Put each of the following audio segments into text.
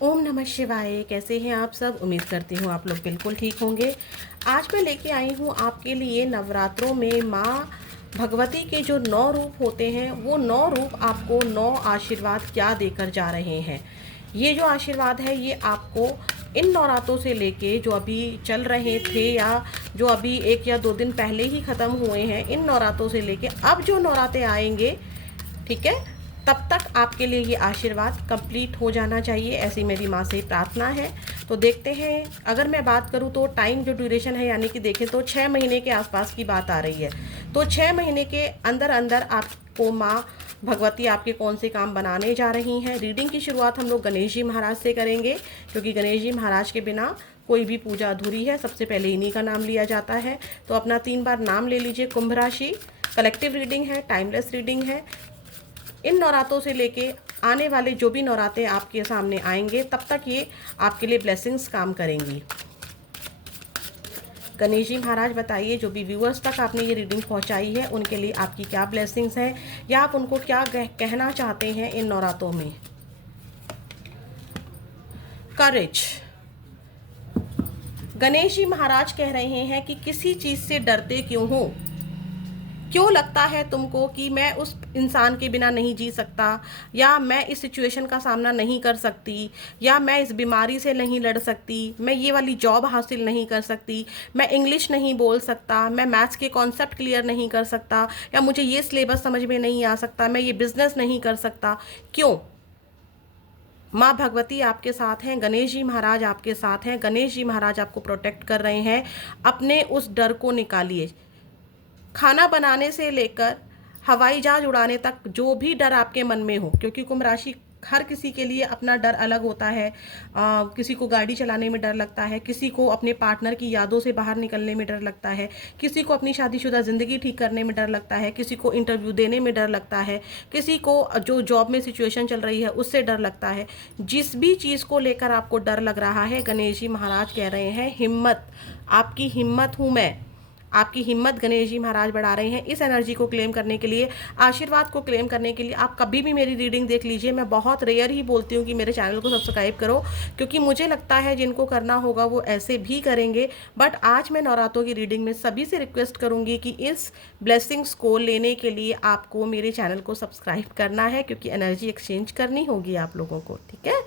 ओम नमः शिवाय। कैसे हैं आप सब? उम्मीद करती हूँ आप लोग बिल्कुल ठीक होंगे। आज मैं लेके आई हूँ आपके लिए नवरात्रों में माँ भगवती के जो 9 रूप होते हैं, वो 9 रूप आपको 9 आशीर्वाद क्या देकर जा रहे हैं। ये जो आशीर्वाद है ये आपको इन नवरात्रों से लेके जो अभी चल रहे थे या जो अभी 1 या 2 दिन पहले ही ख़त्म हुए हैं, इन नवरात्रों से लेके अब जो नवरात्रे आएंगे, ठीक है, तब तक आपके लिए ये आशीर्वाद कंप्लीट हो जाना चाहिए, ऐसी मेरी माँ से प्रार्थना है। तो देखते हैं, अगर मैं बात करूँ तो टाइम जो ड्यूरेशन है, यानी कि देखें तो 6 महीने के आसपास की बात आ रही है। तो 6 महीने के अंदर अंदर आपको माँ भगवती आपके कौन से काम बनाने जा रही हैं। रीडिंग की शुरुआत हम लोग गणेश जी महाराज से करेंगे, क्योंकि गणेश जी महाराज के बिना कोई भी पूजा अधूरी है। सबसे पहले इन्हीं का नाम लिया जाता है। तो अपना 3 बार नाम ले लीजिए। कुंभ राशि, कलेक्टिव रीडिंग है, टाइमलेस रीडिंग है। इन नवरात्रों से लेके आने वाले जो भी नवरात्रे आपके सामने आएंगे, तब तक ये आपके लिए ब्लेसिंग्स काम करेंगी। गणेश जी महाराज बताइए, जो भी व्यूअर्स तक आपने ये रीडिंग पहुंचाई है उनके लिए आपकी क्या ब्लेसिंग्स हैं, या आप उनको क्या कहना चाहते हैं इन नवरात्रों में। करेज। गणेश जी महाराज कह रहे हैं कि किसी चीज़ से डरते क्यों हो? क्यों लगता है तुमको कि मैं उस इंसान के बिना नहीं जी सकता, या मैं इस सिचुएशन का सामना नहीं कर सकती, या मैं इस बीमारी से नहीं लड़ सकती, मैं ये वाली जॉब हासिल नहीं कर सकती, मैं इंग्लिश नहीं बोल सकता, मैं मैथ्स के कॉन्सेप्ट क्लियर नहीं कर सकता, या मुझे ये सिलेबस समझ में नहीं आ सकता, मैं ये बिजनेस नहीं कर सकता। क्यों? माँ भगवती आपके साथ हैं, गणेश जी महाराज आपके साथ हैं। गणेश जी महाराज आपको प्रोटेक्ट कर रहे हैं। अपने उस डर को निकालिए। खाना बनाने से लेकर हवाई जहाज उड़ाने तक जो भी डर आपके मन में हो, क्योंकि कुंभ राशि हर किसी के लिए अपना डर अलग होता है। किसी को गाड़ी चलाने में डर लगता है, किसी को अपने पार्टनर की यादों से बाहर निकलने में डर लगता है, किसी को अपनी शादीशुदा ज़िंदगी ठीक करने में डर लगता है, किसी को इंटरव्यू देने में डर लगता है, किसी को जो जॉब में सिचुएशन चल रही है उससे डर लगता है। जिस भी चीज़ को लेकर आपको डर लग रहा है, गणेश जी महाराज कह रहे हैं हिम्मत, आपकी हिम्मत हूँ मैं। आपकी हिम्मत गणेश जी महाराज बढ़ा रहे हैं। इस एनर्जी को क्लेम करने के लिए, आशीर्वाद को क्लेम करने के लिए आप कभी भी मेरी रीडिंग देख लीजिए। मैं बहुत रेयर ही बोलती हूँ कि मेरे चैनल को सब्सक्राइब करो, क्योंकि मुझे लगता है जिनको करना होगा वो ऐसे भी करेंगे। बट आज मैं नवरात्रों की रीडिंग में सभी से रिक्वेस्ट करूँगी कि इस ब्लेसिंग्स को लेने के लिए आपको मेरे चैनल को सब्सक्राइब करना है, क्योंकि एनर्जी एक्सचेंज करनी होगी आप लोगों को, ठीक है।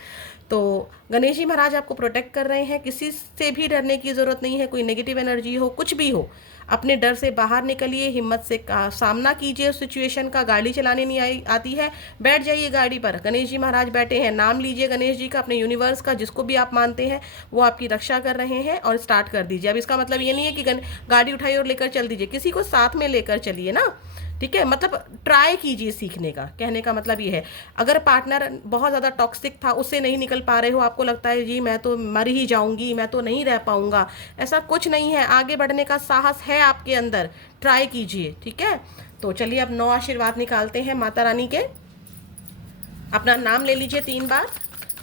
तो गणेश जी महाराज आपको प्रोटेक्ट कर रहे हैं। किसी से भी डरने की ज़रूरत नहीं है। कोई नेगेटिव एनर्जी हो, कुछ भी हो, अपने डर से बाहर निकलिए, हिम्मत से सामना कीजिए उस सिचुएशन का। गाड़ी चलाने नहीं आती है, बैठ जाइए गाड़ी पर, गणेश जी महाराज बैठे हैं। नाम लीजिए गणेश जी का, अपने यूनिवर्स का, जिसको भी आप मानते हैं वो आपकी रक्षा कर रहे हैं, और स्टार्ट कर दीजिए। अब इसका मतलब ये नहीं है कि गाड़ी उठाइए और लेकर चल दीजिए, किसी को साथ में लेकर चलिए ना, ठीक है। मतलब ट्राई कीजिए सीखने का, कहने का मतलब ये है। अगर पार्टनर बहुत ज़्यादा टॉक्सिक था, उससे नहीं निकल पा रहे हो, आपको लगता है जी मैं तो मर ही जाऊंगी, मैं तो नहीं रह पाऊंगा, ऐसा कुछ नहीं है। आगे बढ़ने का साहस है आपके अंदर, ट्राई कीजिए, ठीक है। तो चलिए अब 9 आशीर्वाद निकालते हैं माता रानी के। अपना नाम ले लीजिए 3 बार।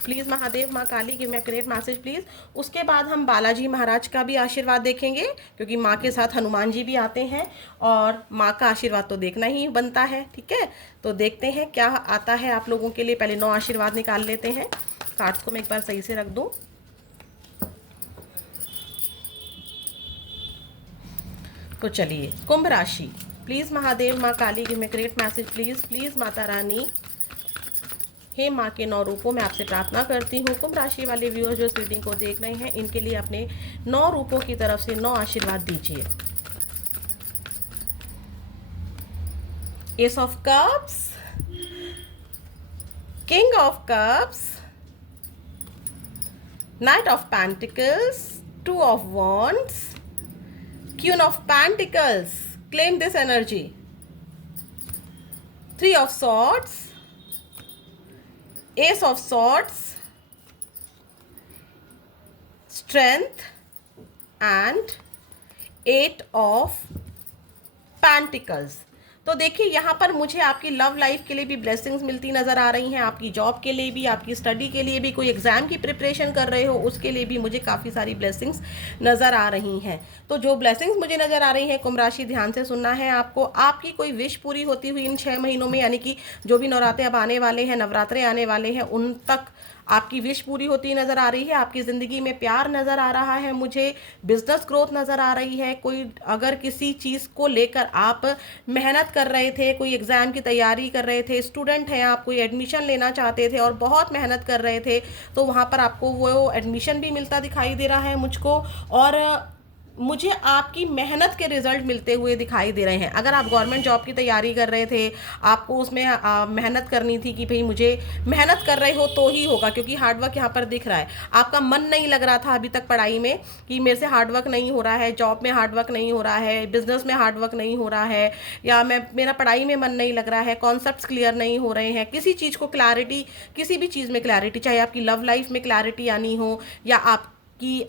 प्लीज़ महादेव, माँ Kali, give me a great message please. उसके बाद हम बालाजी महाराज का भी आशीर्वाद देखेंगे, क्योंकि माँ के साथ हनुमान जी भी आते हैं, और माँ का आशीर्वाद तो देखना ही बनता है, ठीक है। तो देखते हैं क्या आता है आप लोगों के लिए। पहले 9 आशीर्वाद निकाल लेते हैं। कार्ड्स को मैं एक बार सही से रख दूँ। तो चलिए, कुंभ राशि, प्लीज़ महादेव, माँ Kali, give me a great message please. Please Mata Rani, हे माँ के 9 रूपों में आपसे प्रार्थना करती हूँ। कुंभ राशि वाले व्यूअर्स जो इस रीडिंग को देख रहे हैं, इनके लिए अपने 9 रूपों की तरफ से 9 आशीर्वाद दीजिए। S of cups, king of cups, night of pentacles, 2 of wands, queen of pentacles, claim this energy, 3 of swords, Ace of Swords, Strength, and 8 of Pentacles। तो देखिए यहाँ पर मुझे आपकी लव लाइफ के लिए भी ब्लेसिंग्स मिलती नज़र आ रही हैं, आपकी जॉब के लिए भी, आपकी स्टडी के लिए भी, कोई एग्ज़ाम की प्रिपरेशन कर रहे हो उसके लिए भी मुझे काफ़ी सारी ब्लेसिंग्स नज़र आ रही हैं। तो जो ब्लेसिंग्स मुझे नज़र आ रही हैं, कुंभ राशि ध्यान से सुनना है आपको। आपकी कोई विश पूरी होती हुई इन 6 महीनों में, यानी कि जो भी नवरात्रे अब आने वाले हैं, नवरात्रे आने वाले हैं, उन तक आपकी विश पूरी होती नज़र आ रही है, आपकी ज़िंदगी में प्यार नज़र आ रहा है, मुझे बिजनेस ग्रोथ नज़र आ रही है। कोई अगर किसी चीज़ को लेकर आप मेहनत कर रहे थे, कोई एग्ज़ाम की तैयारी कर रहे थे, स्टूडेंट हैं आप, कोई एडमिशन लेना चाहते थे और बहुत मेहनत कर रहे थे, तो वहाँ पर आपको वो एडमिशन भी मिलता दिखाई दे रहा है मुझको, और मुझे आपकी मेहनत के रिजल्ट मिलते हुए दिखाई दे रहे हैं। अगर आप गवर्नमेंट जॉब की तैयारी कर रहे थे, आपको उसमें मेहनत करनी थी कि भाई मुझे मेहनत कर रहे हो तो ही होगा, क्योंकि हार्डवर्क यहाँ पर दिख रहा है। आपका मन नहीं लग रहा था अभी तक पढ़ाई में कि मेरे से हार्डवर्क नहीं हो रहा है, जॉब में हार्डवर्क नहीं हो रहा है, बिजनेस में हार्डवर्क नहीं हो रहा है, या मेरा पढ़ाई में मन नहीं लग रहा है, कॉन्सेप्ट्स क्लियर नहीं हो रहे हैं, किसी चीज़ को क्लैरिटी, किसी भी चीज़ में क्लैरिटी, चाहे आपकी लव लाइफ में क्लैरिटी आनी हो, या आपकी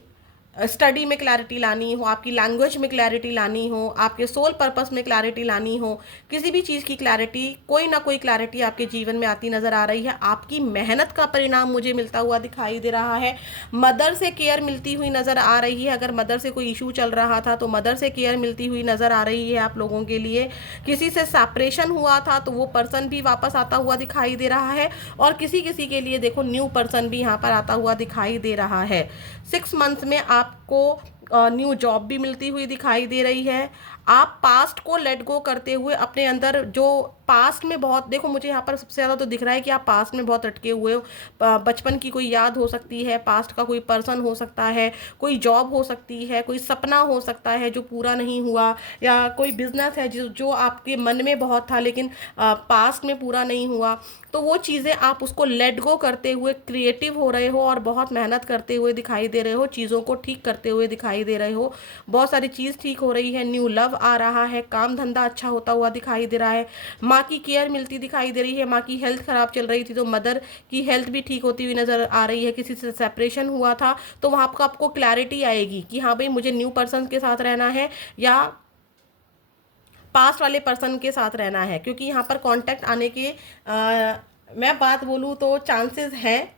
स्टडी में क्लैरिटी लानी हो, आपकी लैंग्वेज में क्लैरिटी लानी हो, आपके सोल पर्पस में क्लैरिटी लानी हो, किसी भी चीज़ की क्लैरिटी, कोई ना कोई क्लैरिटी आपके जीवन में आती नज़र आ रही है। आपकी मेहनत का परिणाम मुझे मिलता हुआ दिखाई दे रहा है। मदर से केयर मिलती हुई नज़र आ रही है। अगर मदर से कोई इशू चल रहा था तो मदर से केयर मिलती हुई नज़र आ रही है आप लोगों के लिए। किसी से सेपरेशन हुआ था तो वो पर्सन भी वापस आता हुआ दिखाई दे रहा है, और किसी किसी के लिए देखो न्यू पर्सन भी यहाँ पर आता हुआ दिखाई दे रहा है। 6 मंथ्स में आपको न्यू जॉब भी मिलती हुई दिखाई दे रही है। आप पास्ट को लेट गो करते हुए अपने अंदर जो पास्ट में बहुत, देखो मुझे यहाँ पर सबसे ज़्यादा तो दिख रहा है कि आप पास्ट में बहुत अटके हुए हो। बचपन की कोई याद हो सकती है, पास्ट का कोई पर्सन हो सकता है, कोई जॉब हो सकती है, कोई सपना हो सकता है जो पूरा नहीं हुआ, या कोई बिजनेस है जो आपके मन में बहुत था लेकिन पास्ट में पूरा नहीं हुआ। तो वो चीज़ें आप उसको लेट गो करते हुए क्रिएटिव हो रहे हो और बहुत मेहनत करते हुए दिखाई दे रहे हो, चीज़ों को ठीक करते हुए दिखाई दे रहे हो। बहुत सारी चीज़ ठीक हो रही है, न्यू लव आ रहा है, काम धंधा अच्छा होता हुआ दिखाई दे रहा है, माँ की केयर मिलती दिखाई दे रही है। माँ की हेल्थ खराब चल रही थी तो मदर की हेल्थ भी ठीक होती हुई नज़र आ रही है। किसी से सेपरेशन हुआ था तो वहाँ पर आपको क्लैरिटी आएगी कि हाँ भाई मुझे न्यू पर्सन के साथ रहना है या पास्ट वाले पर्सन के साथ रहना है, क्योंकि यहाँ पर कांटेक्ट आने के मैं बात बोलूँ तो चांसेस हैं,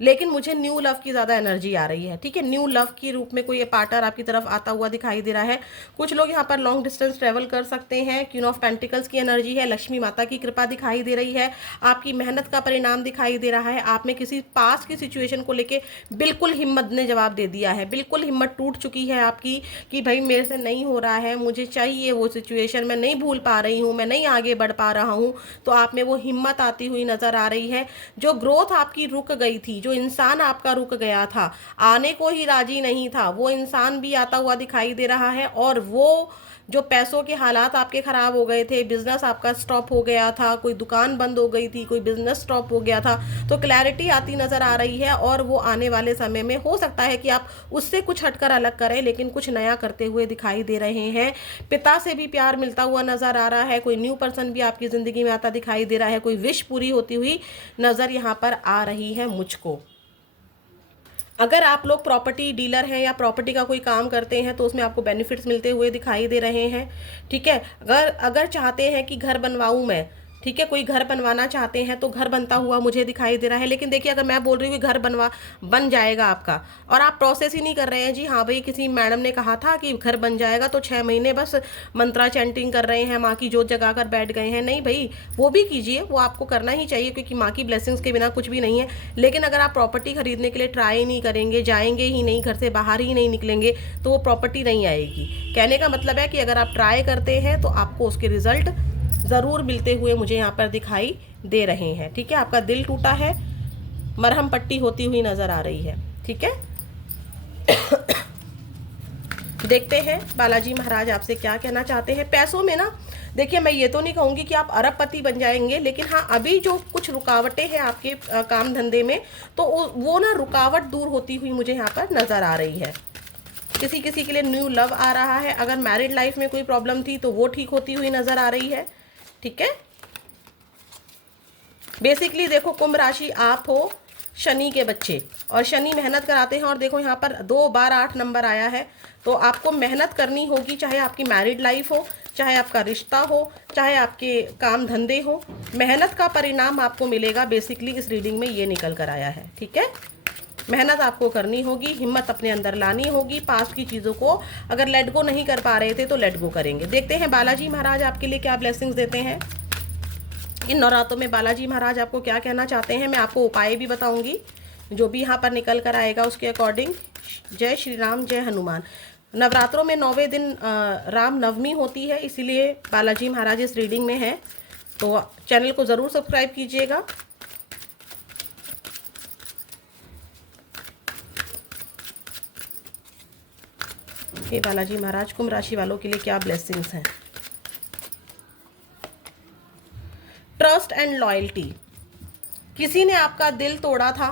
लेकिन मुझे न्यू लव की ज़्यादा एनर्जी आ रही है। ठीक है, न्यू लव के रूप में कोई पार्टनर आपकी तरफ आता हुआ दिखाई दे रहा है। कुछ लोग यहाँ पर लॉन्ग डिस्टेंस ट्रेवल कर सकते हैं। क्वीन ऑफ पेंटिकल्स की एनर्जी है, लक्ष्मी माता की कृपा दिखाई दे रही है, आपकी मेहनत का परिणाम दिखाई दे रहा है। आप में किसी पास की सिचुएशन को लेके बिल्कुल हिम्मत ने जवाब दे दिया है, बिल्कुल हिम्मत टूट चुकी है आपकी कि भाई मेरे से नहीं हो रहा है, मुझे चाहिए वो सिचुएशन, मैं नहीं भूल पा रही हूँ, मैं नहीं आगे बढ़ पा रहा हूँ। तो आप में वो हिम्मत आती हुई नज़र आ रही है। जो ग्रोथ आपकी रुक गई थी, जो इंसान आपका रुक गया था, आने को ही राजी नहीं था, वो इंसान भी आता हुआ दिखाई दे रहा है। और वो जो पैसों के हालात आपके ख़राब हो गए थे, बिजनेस आपका स्टॉप हो गया था, कोई दुकान बंद हो गई थी, कोई बिजनेस स्टॉप हो गया था, तो क्लैरिटी आती नज़र आ रही है। और वो आने वाले समय में हो सकता है कि आप उससे कुछ हटकर अलग करें, लेकिन कुछ नया करते हुए दिखाई दे रहे हैं। पिता से भी प्यार मिलता हुआ नज़र आ रहा है, कोई न्यू पर्सन भी आपकी ज़िंदगी में आता दिखाई दे रहा है, कोई विश पूरी होती हुई नज़र यहाँ पर आ रही है मुझको। अगर आप लोग प्रॉपर्टी डीलर हैं या प्रॉपर्टी का कोई काम करते हैं तो उसमें आपको बेनिफिट्स मिलते हुए दिखाई दे रहे हैं। ठीक है, अगर चाहते हैं कि घर बनवाऊं मैं, ठीक है, कोई घर बनवाना चाहते हैं तो घर बनता हुआ मुझे दिखाई दे रहा है। लेकिन देखिए, अगर मैं बोल रही हूँ कि घर बन जाएगा आपका, और आप प्रोसेस ही नहीं कर रहे हैं, जी हाँ भाई किसी मैडम ने कहा था कि घर बन जाएगा, तो 6 महीने बस मंत्रा चैंटिंग कर रहे हैं, माँ की जोत जगा कर बैठ गए हैं। नहीं भाई, वो भी कीजिए, वो आपको करना ही चाहिए, क्योंकि माँ की ब्लेसिंग्स के बिना कुछ भी नहीं है। लेकिन अगर आप प्रॉपर्टी खरीदने के लिए ट्राई नहीं करेंगे, जाएंगे ही नहीं, घर से बाहर ही नहीं निकलेंगे, तो वो प्रॉपर्टी नहीं आएगी। कहने का मतलब है कि अगर आप ट्राई करते हैं तो आपको उसके रिजल्ट ज़रूर मिलते हुए मुझे यहाँ पर दिखाई दे रहे हैं। ठीक है, आपका दिल टूटा है, मरहम पट्टी होती हुई नज़र आ रही है। ठीक है, देखते हैं बालाजी महाराज आपसे क्या कहना चाहते हैं। पैसों में ना, देखिए मैं ये तो नहीं कहूँगी कि आप अरबपति बन जाएंगे, लेकिन हाँ अभी जो कुछ रुकावटें हैं आपके काम धंधे में, तो वो ना रुकावट दूर होती हुई मुझे यहाँ पर नज़र आ रही है। किसी किसी के लिए न्यू लव आ रहा है। अगर मैरिड लाइफ में कोई प्रॉब्लम थी तो वो ठीक होती हुई नज़र आ रही है। ठीक है, बेसिकली देखो कुंभ राशि आप हो शनि के बच्चे, और शनि मेहनत कराते हैं, और देखो यहाँ पर 2 बार 8 नंबर आया है, तो आपको मेहनत करनी होगी, चाहे आपकी मैरिड लाइफ हो, चाहे आपका रिश्ता हो, चाहे आपके काम धंधे हो, मेहनत का परिणाम आपको मिलेगा। बेसिकली इस रीडिंग में ये निकल कर आया है। ठीक है, मेहनत आपको करनी होगी, हिम्मत अपने अंदर लानी होगी। पास्ट की चीज़ों को अगर लेट गो नहीं कर पा रहे थे तो लेट गो करेंगे। देखते हैं बालाजी महाराज आपके लिए क्या ब्लेसिंग्स देते हैं इन नवरात्रों में। बालाजी महाराज आपको क्या कहना चाहते हैं, मैं आपको उपाय भी बताऊंगी। जो भी यहाँ पर निकल कर आएगा उसके अकॉर्डिंग। जय श्री राम, जय हनुमान। नवरात्रों में 9वें दिन राम नवमी होती है, इसीलिए बालाजी महाराज इस रीडिंग में है, तो चैनल को ज़रूर सब्सक्राइब कीजिएगा। हे बालाजी महाराज, कुंभ राशि वालों के लिए क्या ब्लेसिंग्स हैं। Trust and loyalty. किसी ने आपका दिल तोड़ा था,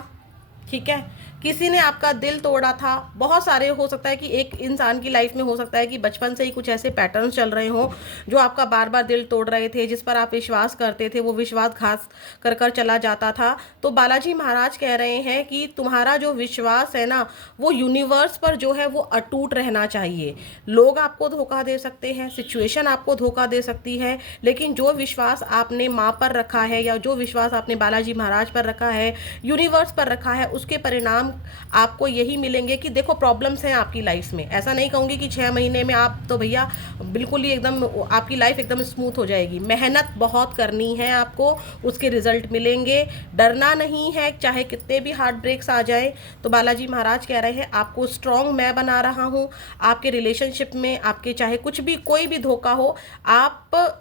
ठीक है, किसी ने आपका दिल तोड़ा था। बहुत सारे हो सकता है कि एक इंसान की लाइफ में हो सकता है कि बचपन से ही कुछ ऐसे पैटर्न्स चल रहे हों जो आपका बार बार दिल तोड़ रहे थे, जिस पर आप विश्वास करते थे, वो विश्वासघात कर कर चला जाता था। तो बालाजी महाराज कह रहे हैं कि तुम्हारा जो विश्वास है ना, वो यूनिवर्स पर जो है वो अटूट रहना चाहिए। लोग आपको धोखा दे सकते हैं, सिचुएशन आपको धोखा दे सकती है, लेकिन जो विश्वास आपने माँ पर रखा है या जो विश्वास आपने बालाजी महाराज पर रखा है, यूनिवर्स पर रखा है, उसके परिणाम आपको यही मिलेंगे कि देखो प्रॉब्लम्स हैं आपकी लाइफ में। ऐसा नहीं कहूँगी कि 6 महीने में आप तो भैया बिल्कुल ही एकदम आपकी लाइफ एकदम स्मूथ हो जाएगी। मेहनत बहुत करनी है आपको, उसके रिजल्ट मिलेंगे। डरना नहीं है, चाहे कितने भी हार्ट ब्रेक्स आ जाए। तो बालाजी महाराज कह रहे हैं आपको स्ट्रॉन्ग मैं बना रहा हूँ। आपके रिलेशनशिप में, आपके चाहे कुछ भी कोई भी धोखा हो, आप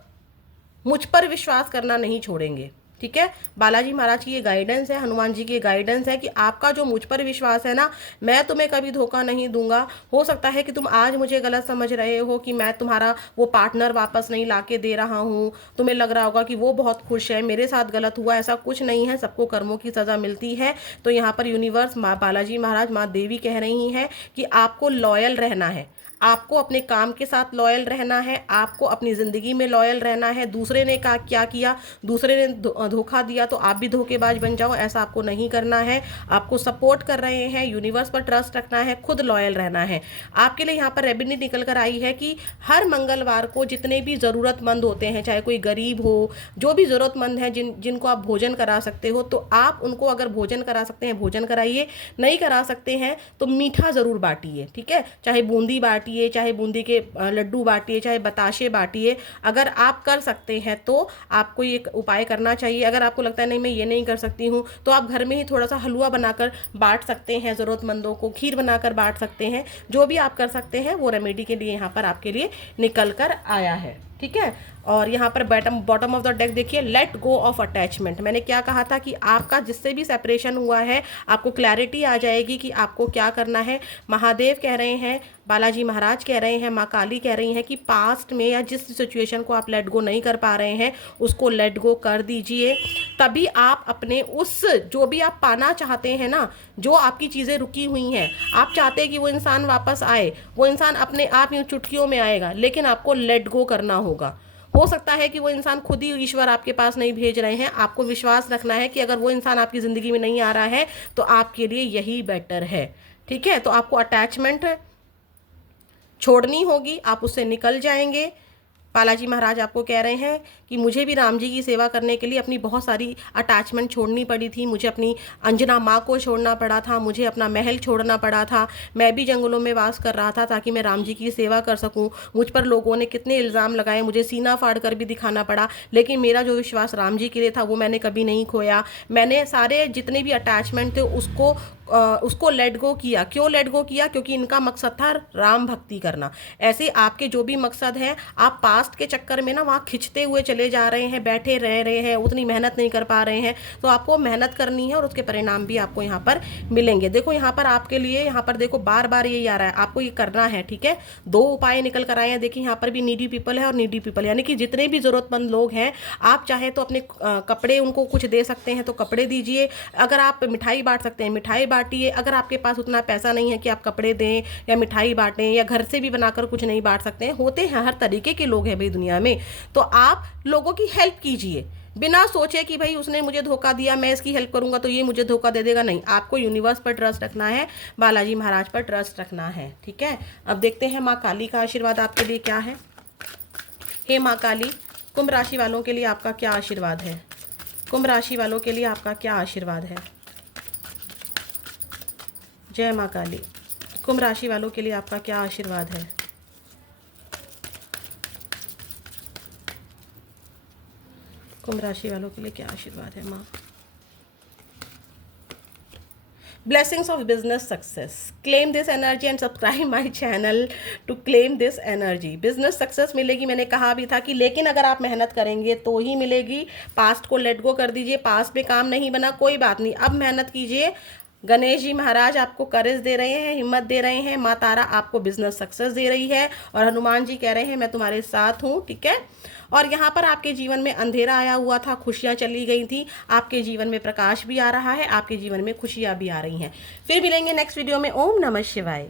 मुझ पर विश्वास करना नहीं छोड़ेंगे, ठीक है। बालाजी महाराज की ये गाइडेंस है, हनुमान जी की ये गाइडेंस है कि आपका जो मुझ पर विश्वास है ना, मैं तुम्हें कभी धोखा नहीं दूंगा। हो सकता है कि तुम आज मुझे गलत समझ रहे हो कि मैं तुम्हारा वो पार्टनर वापस नहीं लाके दे रहा हूँ, तुम्हें लग रहा होगा कि वो बहुत खुश है, मेरे साथ गलत हुआ। ऐसा कुछ नहीं है, सबको कर्मों की सज़ा मिलती है। तो यहाँ पर यूनिवर्स, माँ बालाजी महाराज, माँ देवी कह रही हैं कि आपको लॉयल रहना है, आपको अपने काम के साथ लॉयल रहना है, आपको अपनी ज़िंदगी में लॉयल रहना है। दूसरे ने क्या किया, दूसरे ने धोखा दिया तो आप भी धोखेबाज बन जाओ, ऐसा आपको नहीं करना है। आपको सपोर्ट कर रहे हैं, यूनिवर्स पर ट्रस्ट रखना है, खुद लॉयल रहना है। आपके लिए यहाँ पर रेमेडी निकल कर आई है कि हर मंगलवार को जितने भी ज़रूरतमंद होते हैं, चाहे कोई गरीब हो, जो भी ज़रूरतमंद है, जिनको आप भोजन करा सकते हो, तो आप उनको अगर भोजन करा सकते हैं भोजन कराइए, नहीं करा सकते हैं तो मीठा ज़रूर बांटिए, ठीक है। चाहे बूंदी बांटिए, चाहे बूंदी के लड्डू बांटिए, चाहे बताशे बांटिए। अगर आप कर सकते हैं तो आपको ये उपाय करना चाहिए। अगर आपको लगता है नहीं मैं ये नहीं कर सकती हूँ, तो आप घर में ही थोड़ा सा हलवा बनाकर बांट सकते हैं ज़रूरतमंदों को, खीर बनाकर बांट सकते हैं। जो भी आप कर सकते हैं वो रेमेडी के लिए यहाँ पर आपके लिए निकल कर आया है, ठीक है। और यहाँ पर बॉटम ऑफ द डेक देखिए, लेट गो ऑफ अटैचमेंट। मैंने क्या कहा था कि आपका जिससे भी सेपरेशन हुआ है, आपको क्लैरिटी आ जाएगी कि आपको क्या करना है। महादेव कह रहे हैं, बालाजी महाराज कह रहे हैं, माँ काली कह रही हैं कि पास्ट में या जिस सिचुएशन को आप लेट गो नहीं कर पा रहे हैं, उसको लेट गो कर दीजिए। तभी आप अपने उस जो भी आप पाना चाहते हैं ना, जो आपकी चीज़ें रुकी हुई हैं, आप चाहते हैं कि वो इंसान वापस आए, वो इंसान अपने आप यूँ चुटकियों में आएगा, लेकिन आपको लेट गो करना होगा। हो सकता है कि वो इंसान खुद ही ईश्वर आपके पास नहीं भेज रहे हैं। आपको विश्वास रखना है कि अगर वो इंसान आपकी ज़िंदगी में नहीं आ रहा है तो आपके लिए यही बेटर है, ठीक है। तो आपको अटैचमेंट छोड़नी होगी, आप उससे निकल जाएंगे। बालाजी महाराज आपको कह रहे हैं कि मुझे भी राम जी की सेवा करने के लिए अपनी बहुत सारी अटैचमेंट छोड़नी पड़ी थी। मुझे अपनी अंजना माँ को छोड़ना पड़ा था, मुझे अपना महल छोड़ना पड़ा था। मैं भी जंगलों में वास कर रहा था ताकि मैं राम जी की सेवा कर सकूं। मुझ पर लोगों ने कितने इल्ज़ाम लगाए, मुझे सीना फाड़ कर भी दिखाना पड़ा, लेकिन मेरा जो विश्वास राम जी के लिए था वो मैंने कभी नहीं खोया। मैंने सारे जितने भी अटैचमेंट थे उसको लेट गो किया। क्यों लेट गो किया? क्योंकि इनका मकसद था राम भक्ति करना। ऐसे आपके जो भी मकसद है, आप पास्ट के चक्कर में ना वहाँ खिंचते हुए चले जा रहे हैं, बैठे रह रहे हैं, उतनी मेहनत नहीं कर पा रहे हैं। तो आपको मेहनत करनी है और उसके परिणाम भी आपको यहाँ पर मिलेंगे। देखो यहाँ पर आपके लिए, यहाँ पर देखो बार बार यही आ रहा है, आपको ये करना है, ठीक है। 2 उपाय निकल कर आए हैं। देखिए यहाँ पर भी नीडी पीपल है और नीडी पीपल, यानी कि जितने भी ज़रूरतमंद लोग हैं, आप चाहे तो अपने कपड़े उनको कुछ दे सकते हैं तो कपड़े दीजिए। अगर आप मिठाई बांट सकते हैं मिठाई बांटिए। अगर आपके पास उतना पैसा नहीं है कि आप कपड़े दें या मिठाई बांटें या घर से भी बनाकर कुछ नहीं बांट सकते हैं, होते हैं, हर तरीके के लोग हैं भाई दुनिया में, तो आप लोगों की हेल्प कीजिए बिना सोचे कि भाई उसने मुझे धोखा दिया, मैं इसकी हेल्प करूंगा तो ये मुझे धोखा दे देगा। नहीं, आपको यूनिवर्स पर ट्रस्ट रखना है, बालाजी महाराज पर ट्रस्ट रखना है, ठीक है। अब देखते हैं माँ काली का आशीर्वाद आपके लिए क्या है। हे माँ काली, कुंभ राशि वालों के लिए आपका क्या आशीर्वाद है? कुंभ राशि वालों के लिए आपका क्या आशीर्वाद है? जय माँ काली। कुंभ राशि वालों के लिए आपका क्या आशीर्वाद है? कुंभ राशि वालों के लिए क्या आशीर्वाद है माँ? Blessings of business success. Claim this energy and subscribe my channel to claim this energy. Business success मिलेगी, मैंने कहा भी था कि लेकिन अगर आप मेहनत करेंगे तो ही मिलेगी. पास्ट को लेट गो कर दीजिए. पास्ट में काम नहीं बना, कोई बात नहीं, अब मेहनत कीजिए. गणेश जी महाराज आपको करेज दे रहे हैं, हिम्मत दे रहे हैं. माँ तारा आपको बिजनेस सक्सेस दे रही है और हनुमान जी कह रहे हैं मैं तुम्हारे साथ हूँ. ठीक है. और यहाँ पर आपके जीवन में अंधेरा आया हुआ था, खुशियाँ चली गई थी. आपके जीवन में प्रकाश भी आ रहा है, आपके जीवन में खुशियाँ भी आ रही हैं. फिर मिलेंगे नेक्स्ट वीडियो में. ओम नमः शिवाय.